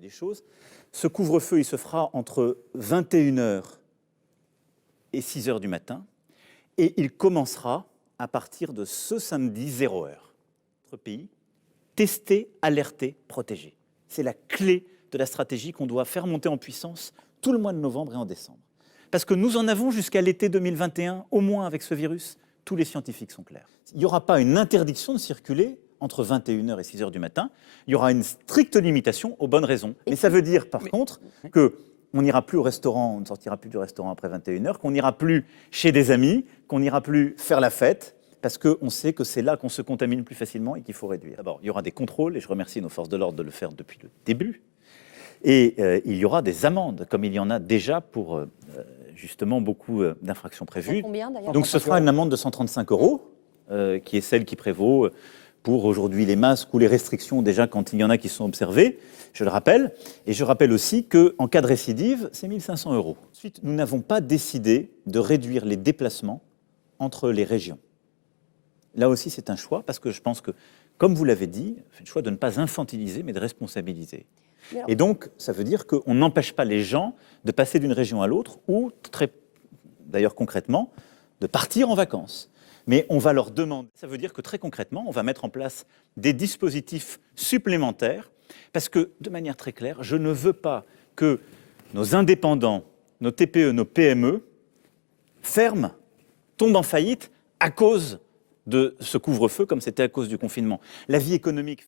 les choses. Ce couvre-feu, il se fera entre 21h et 6h du matin. Et il commencera à partir de ce samedi 0h. Notre pays, tester, alerter, protéger. C'est la clé de la stratégie qu'on doit faire monter en puissance tout le mois de novembre et en décembre. Parce que nous en avons jusqu'à l'été 2021, au moins avec ce virus, tous les scientifiques sont clairs. Il n'y aura pas une interdiction de circuler entre 21h et 6h du matin, il y aura une stricte limitation aux bonnes raisons. Mais ça veut dire par contre qu'on n'ira plus au restaurant, on ne sortira plus du restaurant après 21h, qu'on n'ira plus chez des amis, qu'on n'ira plus faire la fête, parce qu'on sait que c'est là qu'on se contamine plus facilement et qu'il faut réduire. D'abord, il y aura des contrôles, et je remercie nos forces de l'ordre de le faire depuis le début. Et il y aura des amendes, comme il y en a déjà pour justement beaucoup d'infractions prévues. Combien, d'ailleurs ? Donc ce sera une amende de 135 €, qui est celle qui prévaut pour aujourd'hui les masques ou les restrictions déjà quand il y en a qui sont observées, je le rappelle. Et je rappelle aussi qu'en cas de récidive, c'est 1 500 €. Ensuite, nous n'avons pas décidé de réduire les déplacements entre les régions. Là aussi, c'est un choix, parce que je pense que, comme vous l'avez dit, c'est le choix de ne pas infantiliser, mais de responsabiliser. Et donc, ça veut dire qu'on n'empêche pas les gens de passer d'une région à l'autre, ou, d'ailleurs concrètement, de partir en vacances. Mais on va leur demander, ça veut dire que très concrètement, on va mettre en place des dispositifs supplémentaires, parce que, de manière très claire, je ne veux pas que nos indépendants, nos TPE, nos PME, ferment, tombent en faillite à cause de ce couvre-feu, comme c'était à cause du confinement. La vie économique